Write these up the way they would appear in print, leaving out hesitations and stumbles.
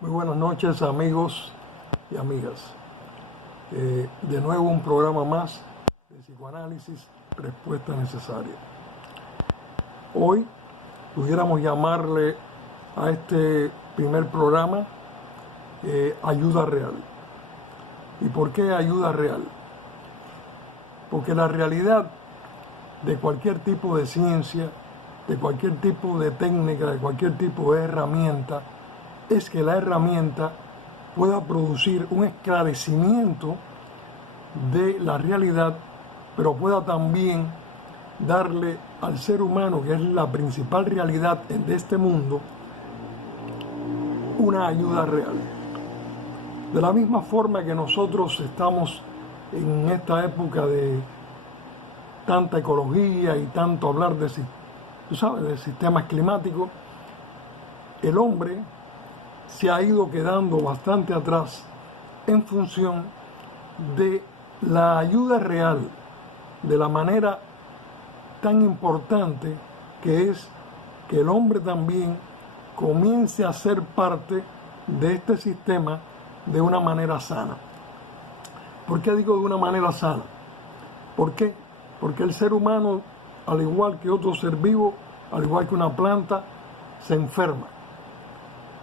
Muy buenas noches, amigos y amigas. De nuevo un programa más de psicoanálisis, respuesta necesaria. Hoy pudiéramos llamarle a este primer programa ayuda real. ¿Y por qué ayuda real? Porque la realidad de cualquier tipo de ciencia, de cualquier tipo de técnica, de cualquier tipo de herramienta, es que la herramienta pueda producir un esclarecimiento de la realidad, pero pueda también darle al ser humano, que es la principal realidad de este mundo, una ayuda real. De la misma forma que nosotros estamos en esta época de tanta ecología y tanto hablar de sistemas climáticos, el hombre se ha ido quedando bastante atrás en función de la ayuda real, de la manera tan importante que es que el hombre también comience a ser parte de este sistema de una manera sana. ¿Por qué digo de una manera sana? ¿Por qué? Porque el ser humano, al igual que otro ser vivo, al igual que una planta, se enferma.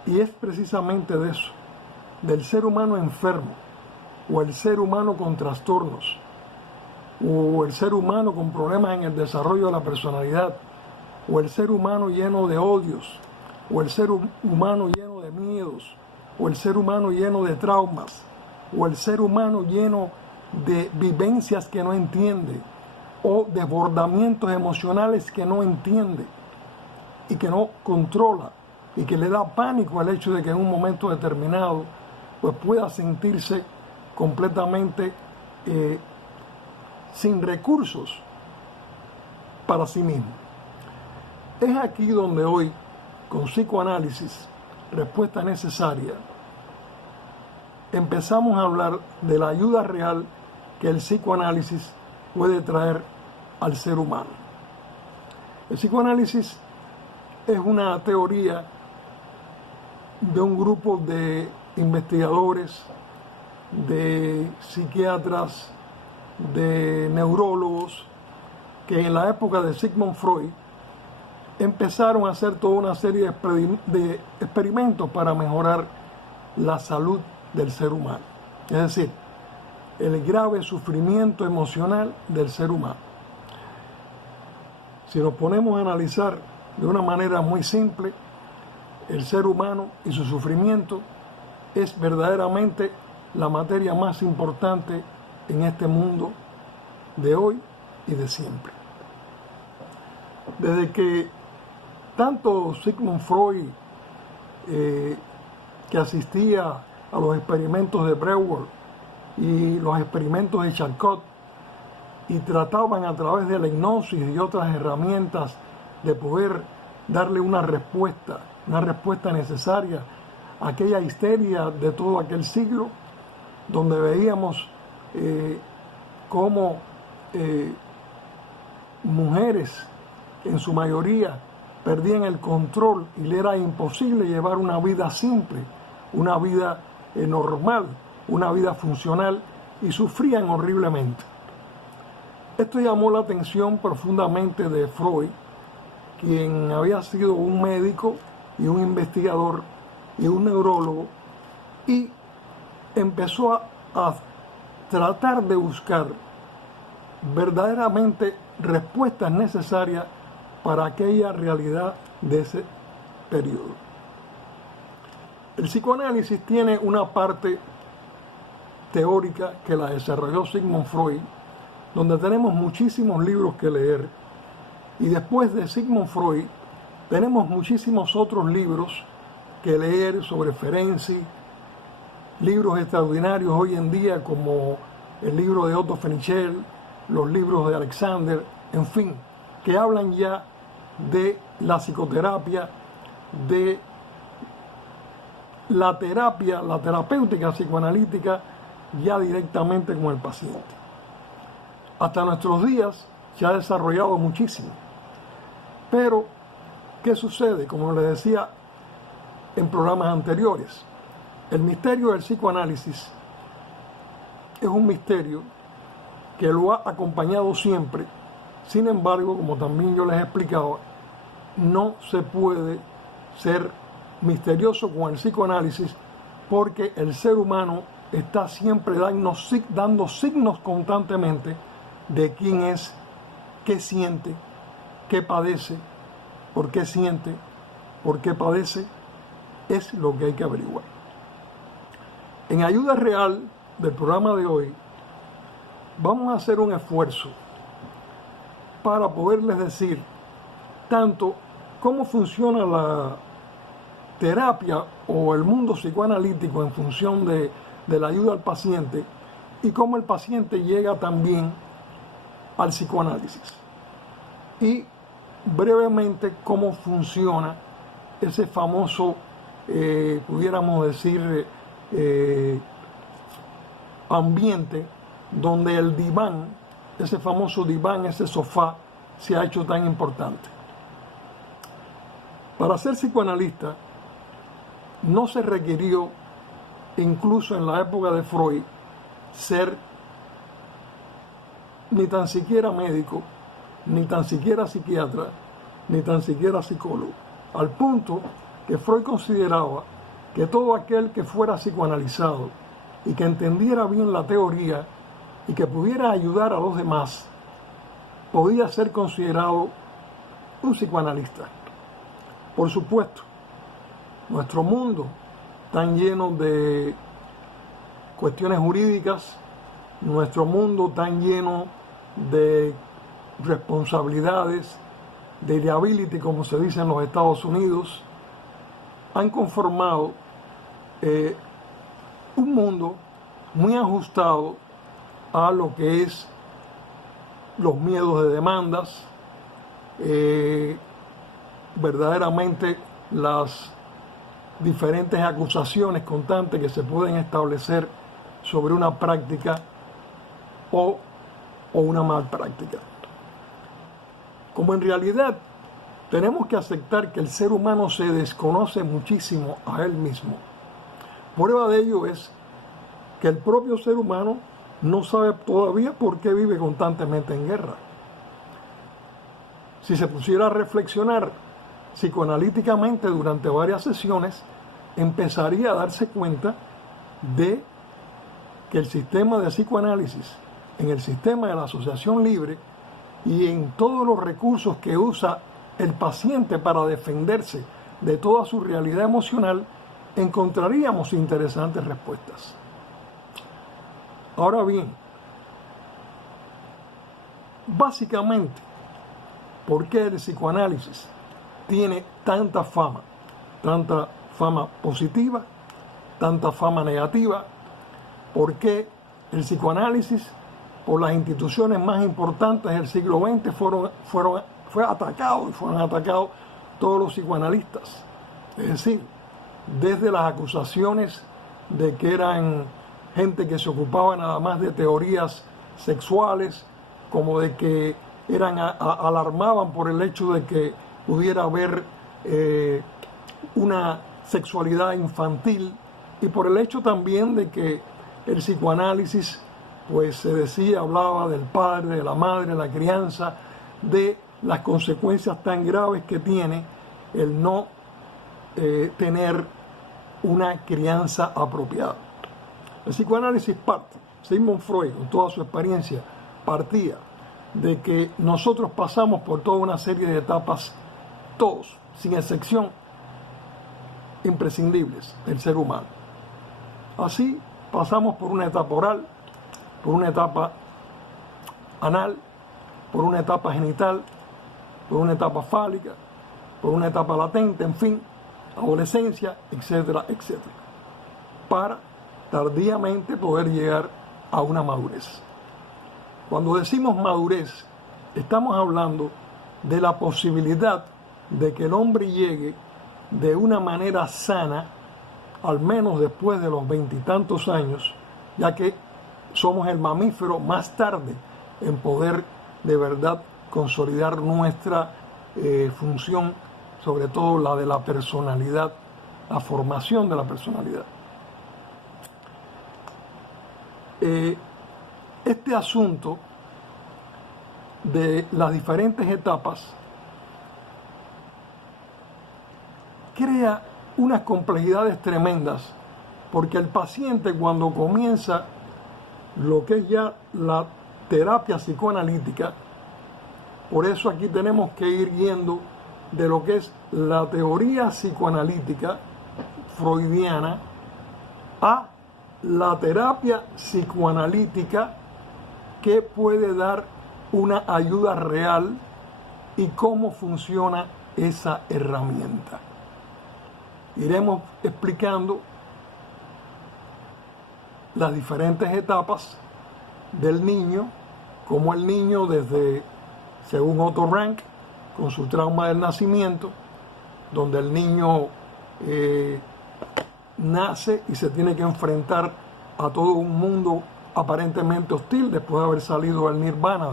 Y es precisamente de eso, del ser humano enfermo, o el ser humano con trastornos, o el ser humano con problemas en el desarrollo de la personalidad, o el ser humano lleno de odios, o el ser humano lleno de miedos, o el ser humano lleno de traumas, o el ser humano lleno de vivencias que no entiende, o desbordamientos emocionales que no entiende y que no controla, y que le da pánico al hecho de que en un momento determinado pues pueda sentirse completamente sin recursos para sí mismo. Es aquí donde hoy, con psicoanálisis, respuesta necesaria, empezamos a hablar de la ayuda real que el psicoanálisis puede traer al ser humano. El psicoanálisis es una teoría de un grupo de investigadores, de psiquiatras, de neurólogos, que en la época de Sigmund Freud empezaron a hacer toda una serie de experimentos para mejorar la salud del ser humano. Es decir, el grave sufrimiento emocional del ser humano. Si nos ponemos a analizar de una manera muy simple, el ser humano y su sufrimiento es verdaderamente la materia más importante en este mundo de hoy y de siempre. Desde que tanto Sigmund Freud, que asistía a los experimentos de Breuer y los experimentos de Charcot, y trataban a través de la hipnosis y otras herramientas de poder darle una respuesta necesaria a aquella histeria de todo aquel siglo, donde veíamos cómo mujeres, en su mayoría, perdían el control y le era imposible llevar una vida simple, una vida normal, una vida funcional, y sufrían horriblemente. Esto llamó la atención profundamente de Freud, quien había sido un médico y un investigador y un neurólogo, y empezó a tratar de buscar verdaderamente respuestas necesarias para aquella realidad de ese periodo. El psicoanálisis tiene una parte teórica que la desarrolló Sigmund Freud, donde tenemos muchísimos libros que leer, y después de Sigmund Freud tenemos muchísimos otros libros que leer sobre Ferenczi, libros extraordinarios hoy en día como el libro de Otto Fenichel, los libros de Alexander, en fin, que hablan ya de la psicoterapia, de la terapia, la terapéutica psicoanalítica, ya directamente con el paciente. Hasta nuestros días se ha desarrollado muchísimo. Pero, ¿qué sucede? Como les decía en programas anteriores, El misterio del psicoanálisis es un misterio que lo ha acompañado siempre. Sin embargo, como también yo les explicaba, no se puede ser misterioso con el psicoanálisis porque el ser humano está siempre dando signos constantemente de quién es, qué siente, qué padece, por qué siente, por qué padece. Es lo que hay que averiguar. En ayuda real del programa de hoy, vamos a hacer un esfuerzo para poderles decir tanto cómo funciona la terapia o el mundo psicoanalítico en función de la ayuda al paciente y cómo el paciente llega también al psicoanálisis. Y brevemente cómo funciona ese famoso, pudiéramos decir, ambiente donde el diván, ese famoso diván, ese sofá, se ha hecho tan importante. Para ser psicoanalista no se requirió, incluso en la época de Freud, ser ni tan siquiera médico, ni tan siquiera psiquiatra, ni tan siquiera psicólogo, al punto que Freud consideraba que todo aquel que fuera psicoanalizado y que entendiera bien la teoría y que pudiera ayudar a los demás, podía ser considerado un psicoanalista. Por supuesto, nuestro mundo tan lleno de cuestiones jurídicas, nuestro mundo tan lleno de responsabilidades, de liability, como se dice en los Estados Unidos, han conformado un mundo muy ajustado a lo que es los miedos de demandas, verdaderamente las diferentes acusaciones constantes que se pueden establecer sobre una práctica o una mal práctica. Como en realidad tenemos que aceptar que el ser humano se desconoce muchísimo a él mismo. Prueba de ello es que el propio ser humano no sabe todavía por qué vive constantemente en guerra. Si se pusiera a reflexionar psicoanalíticamente durante varias sesiones, empezaría a darse cuenta de que el sistema de psicoanálisis, en el sistema de la asociación libre y en todos los recursos que usa el paciente para defenderse de toda su realidad emocional, encontraríamos interesantes respuestas. Ahora bien, básicamente, ¿por qué el psicoanálisis tiene tanta fama positiva, tanta fama negativa? ¿Por qué el psicoanálisis, por las instituciones más importantes del siglo XX, fueron atacados todos los psicoanalistas? Es decir, desde las acusaciones de que eran gente que se ocupaba nada más de teorías sexuales, como de que alarmaban por el hecho de que pudiera haber una sexualidad infantil, y por el hecho también de que el psicoanálisis, pues se decía, hablaba del padre, de la madre, de la crianza, de las consecuencias tan graves que tiene el no tener una crianza apropiada. El psicoanálisis Sigmund Freud, con toda su experiencia, partía de que nosotros pasamos por toda una serie de etapas, todos, sin excepción, imprescindibles del ser humano. Así pasamos por una etapa oral, por una etapa anal, por una etapa genital, por una etapa fálica, por una etapa latente, en fin, adolescencia, etcétera, etcétera, para tardíamente poder llegar a una madurez. Cuando decimos madurez, estamos hablando de la posibilidad de que el hombre llegue de una manera sana, al menos después de los 20 y tantos años, ya que somos el mamífero más tarde en poder de verdad consolidar nuestra función, sobre todo la de la personalidad, la formación de la personalidad. este asunto de las diferentes etapas crea unas complejidades tremendas, porque el paciente, cuando comienza lo que es ya la terapia psicoanalítica, por eso aquí tenemos que ir yendo de lo que es la teoría psicoanalítica freudiana a la terapia psicoanalítica que puede dar una ayuda real y cómo funciona esa herramienta. Iremos explicando las diferentes etapas del niño, como el niño desde, según Otto Rank, con su trauma del nacimiento, donde el niño nace y se tiene que enfrentar a todo un mundo aparentemente hostil después de haber salido del nirvana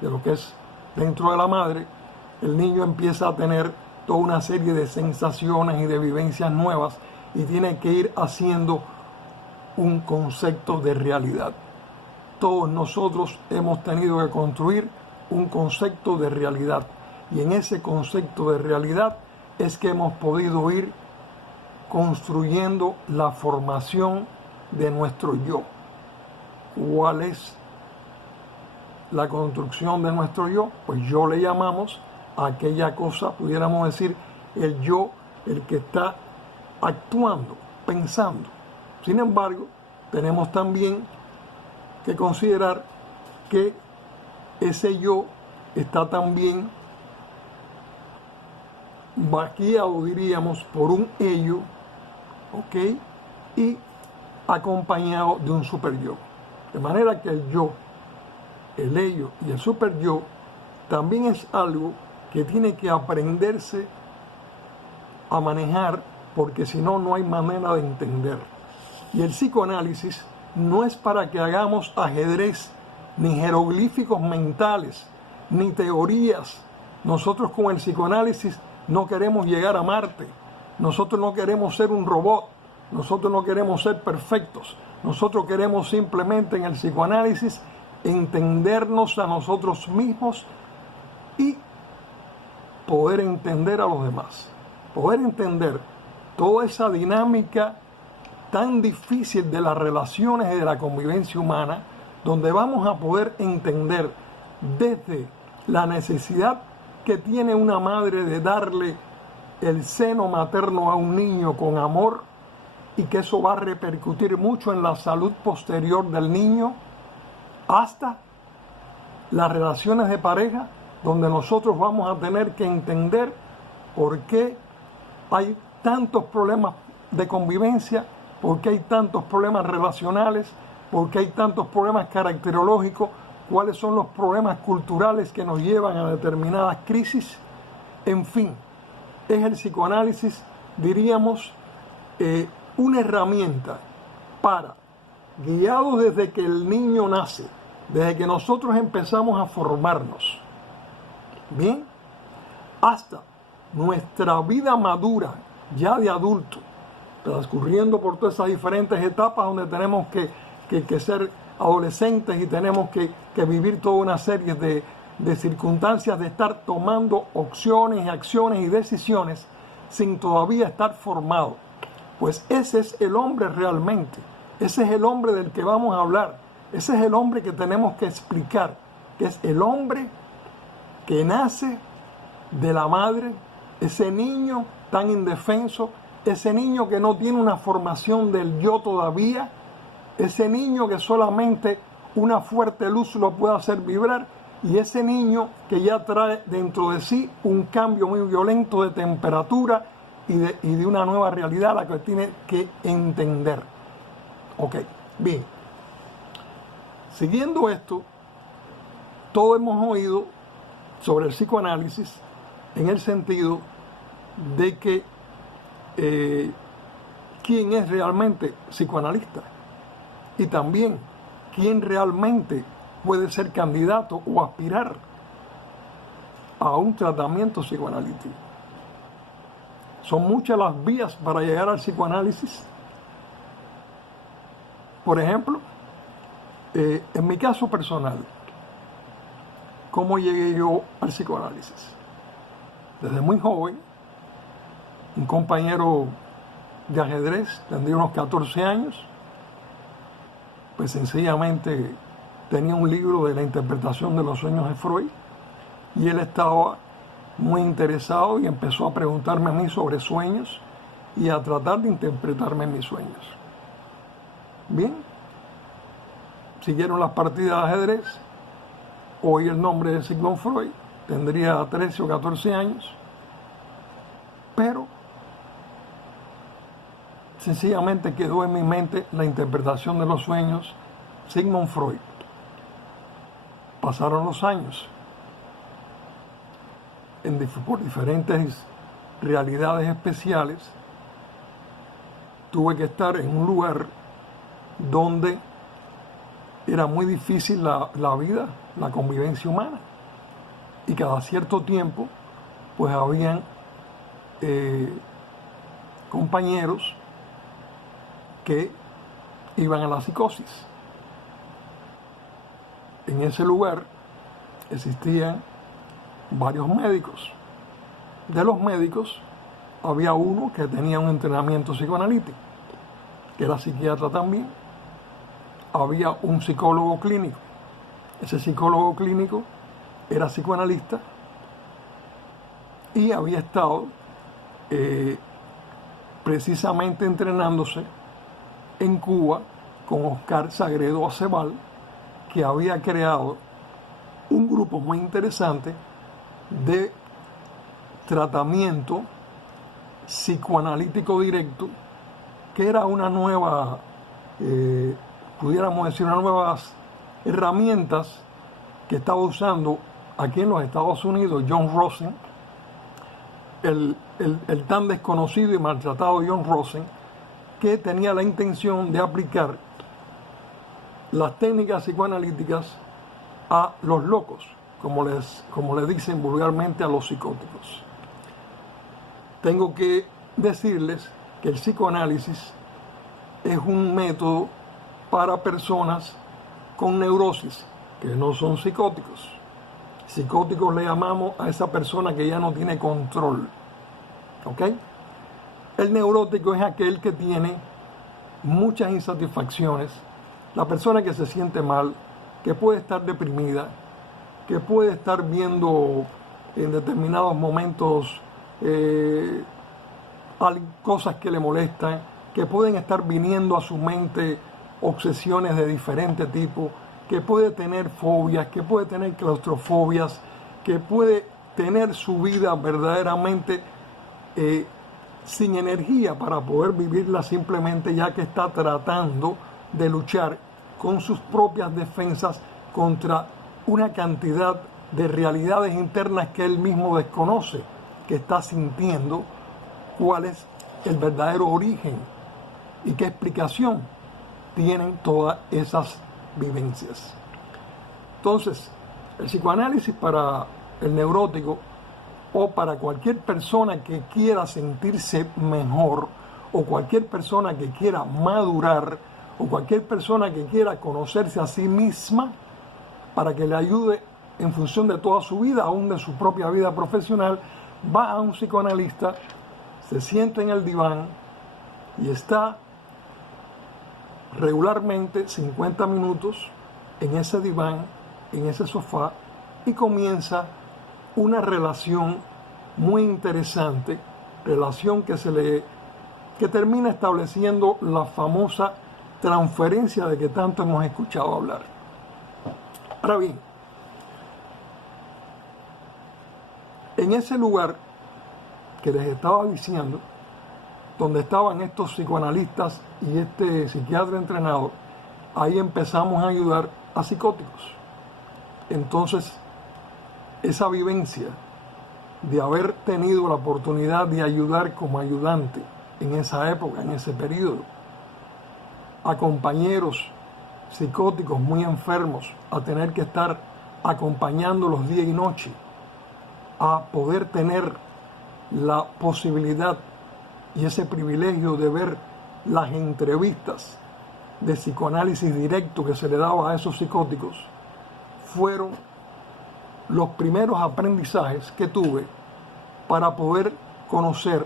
de lo que es dentro de la madre. El niño empieza a tener toda una serie de sensaciones y de vivencias nuevas y tiene que ir haciendo un concepto de realidad. Todos nosotros hemos tenido que construir un concepto de realidad, y en ese concepto de realidad es que hemos podido ir construyendo la formación de nuestro yo. ¿Cuál es la construcción de nuestro yo? Pues yo le llamamos a aquella cosa, pudiéramos decir, el yo, el que está actuando, pensando. Sin embargo, tenemos también que considerar que ese yo está también vaqueado, diríamos, por un ello, ¿ok? Y acompañado de un super yo. De manera que el yo, el ello y el super yo también es algo que tiene que aprenderse a manejar, porque si no, no hay manera de entender. Y el psicoanálisis no es para que hagamos ajedrez, ni jeroglíficos mentales, ni teorías. Nosotros con el psicoanálisis no queremos llegar a Marte. Nosotros no queremos ser un robot. Nosotros no queremos ser perfectos. Nosotros queremos simplemente en el psicoanálisis entendernos a nosotros mismos y poder entender a los demás. Poder entender toda esa dinámica tan difícil de las relaciones y de la convivencia humana, donde vamos a poder entender desde la necesidad que tiene una madre de darle el seno materno a un niño con amor, y que eso va a repercutir mucho en la salud posterior del niño, hasta las relaciones de pareja, donde nosotros vamos a tener que entender por qué hay tantos problemas de convivencia, por qué hay tantos problemas relacionales, por qué hay tantos problemas caracterológicos, cuáles son los problemas culturales que nos llevan a determinadas crisis. En fin, es el psicoanálisis, diríamos, una herramienta para, guiados desde que el niño nace, desde que nosotros empezamos a formarnos, bien, hasta nuestra vida madura, ya de adulto, transcurriendo por todas esas diferentes etapas donde tenemos que ser adolescentes y tenemos que vivir toda una serie de circunstancias de estar tomando opciones, acciones y decisiones sin todavía estar formado. Pues ese es el hombre realmente, ese es el hombre del que vamos a hablar, ese es el hombre que tenemos que explicar, que es el hombre que nace de la madre, ese niño tan indefenso, ese niño que no tiene una formación del yo todavía, ese niño que solamente una fuerte luz lo puede hacer vibrar, y ese niño que ya trae dentro de sí un cambio muy violento de temperatura y de una nueva realidad a la que tiene que entender. Ok, bien. Siguiendo esto, todos hemos oído sobre el psicoanálisis en el sentido de que quién es realmente psicoanalista y también quién realmente puede ser candidato o aspirar a un tratamiento psicoanalítico. Son muchas las vías para llegar al psicoanálisis. Por ejemplo, En mi caso personal, ¿cómo llegué yo al psicoanálisis? Desde muy joven, un compañero de ajedrez, tendría unos 14 años, pues sencillamente tenía un libro de la interpretación de los sueños de Freud y él estaba muy interesado y empezó a preguntarme a mí sobre sueños y a tratar de interpretarme mis sueños. Bien, siguieron las partidas de ajedrez. Oí el nombre de Sigmund Freud, tendría 13 o 14 años, pero sencillamente quedó en mi mente la interpretación de los sueños, Sigmund Freud. Pasaron los años, por diferentes realidades especiales, tuve que estar en un lugar donde era muy difícil la vida, la convivencia humana. Y cada cierto tiempo, pues habían compañeros que iban a la psicosis. En ese lugar existían varios médicos. De los médicos, había uno que tenía un entrenamiento psicoanalítico, que era psiquiatra también. Había un psicólogo clínico. Ese psicólogo clínico era psicoanalista y había estado precisamente entrenándose en Cuba con Oscar Sagredo Acebal, que había creado un grupo muy interesante de tratamiento psicoanalítico directo, que era una nueva, pudiéramos decir, unas nuevas herramientas que estaba usando aquí en los Estados Unidos John Rosen, el tan desconocido y maltratado John Rosen, que tenía la intención de aplicar las técnicas psicoanalíticas a los locos, como le dicen vulgarmente a los psicóticos. Tengo que decirles que el psicoanálisis es un método para personas con neurosis, que no son psicóticos. Psicóticos le llamamos a esa persona que ya no tiene control. ¿Ok? El neurótico es aquel que tiene muchas insatisfacciones, la persona que se siente mal, que puede estar deprimida, que puede estar viendo en determinados momentos cosas que le molestan, que pueden estar viniendo a su mente obsesiones de diferente tipo, que puede tener fobias, que puede tener claustrofobias, que puede tener su vida verdaderamente sin energía para poder vivirla, simplemente ya que está tratando de luchar con sus propias defensas contra una cantidad de realidades internas que él mismo desconoce, que está sintiendo cuál es el verdadero origen y qué explicación tienen todas esas vivencias. Entonces, el psicoanálisis para el neurótico o para cualquier persona que quiera sentirse mejor, o cualquier persona que quiera madurar, o cualquier persona que quiera conocerse a sí misma para que le ayude en función de toda su vida, aún de su propia vida profesional, va a un psicoanalista, se sienta en el diván y está regularmente 50 minutos en ese diván, en ese sofá, y comienza una relación muy interesante, relación que termina estableciendo la famosa transferencia de que tanto hemos escuchado hablar. Ahora bien, en ese lugar que les estaba diciendo, donde estaban estos psicoanalistas y este psiquiatra entrenado, ahí empezamos a ayudar a psicóticos. Entonces, esa vivencia de haber tenido la oportunidad de ayudar como ayudante en esa época, en ese periodo, a compañeros psicóticos muy enfermos, a tener que estar acompañándolos día y noche, a poder tener la posibilidad y ese privilegio de ver las entrevistas de psicoanálisis directo que se le daba a esos psicóticos fueron los primeros aprendizajes que tuve para poder conocer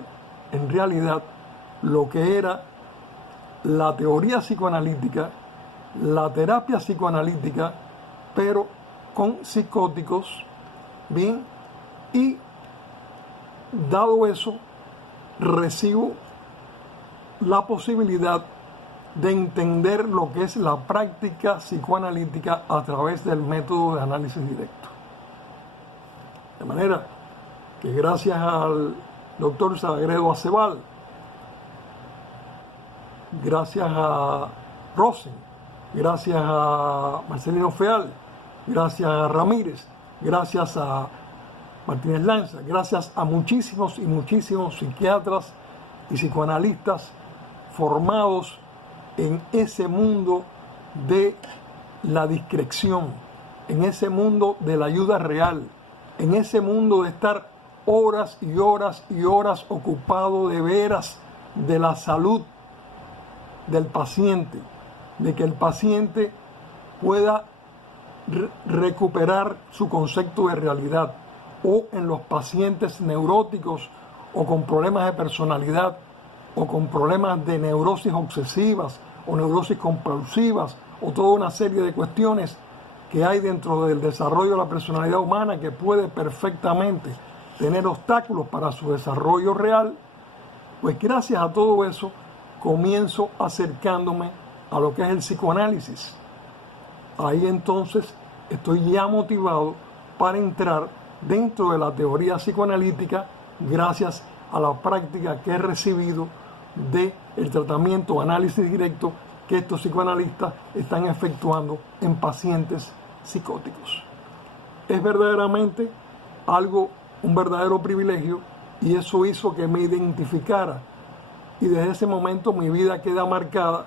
en realidad lo que era la teoría psicoanalítica, la terapia psicoanalítica, pero con psicóticos, bien, y dado eso, recibo la posibilidad de entender lo que es la práctica psicoanalítica a través del método de análisis directo. De manera que gracias al doctor Sagredo Aceval, gracias a Rosen, gracias a Marcelino Feal, gracias a Ramírez, gracias a Martínez Lanza, gracias a muchísimos y muchísimos psiquiatras y psicoanalistas formados en ese mundo de la discreción, en ese mundo de la ayuda real, en ese mundo de estar horas y horas y horas ocupado de veras de la salud del paciente, de que el paciente pueda recuperar su concepto de realidad, o en los pacientes neuróticos o con problemas de personalidad o con problemas de neurosis obsesivas o neurosis compulsivas o toda una serie de cuestiones que hay dentro del desarrollo de la personalidad humana que puede perfectamente tener obstáculos para su desarrollo real. Pues gracias a todo eso comienzo acercándome a lo que es el psicoanálisis. Ahí entonces estoy ya motivado para entrar dentro de la teoría psicoanalítica gracias a la práctica que he recibido del tratamiento o análisis directo que estos psicoanalistas están efectuando en pacientes psicóticos. Es verdaderamente un verdadero privilegio, y eso hizo que me identificara, y desde ese momento mi vida queda marcada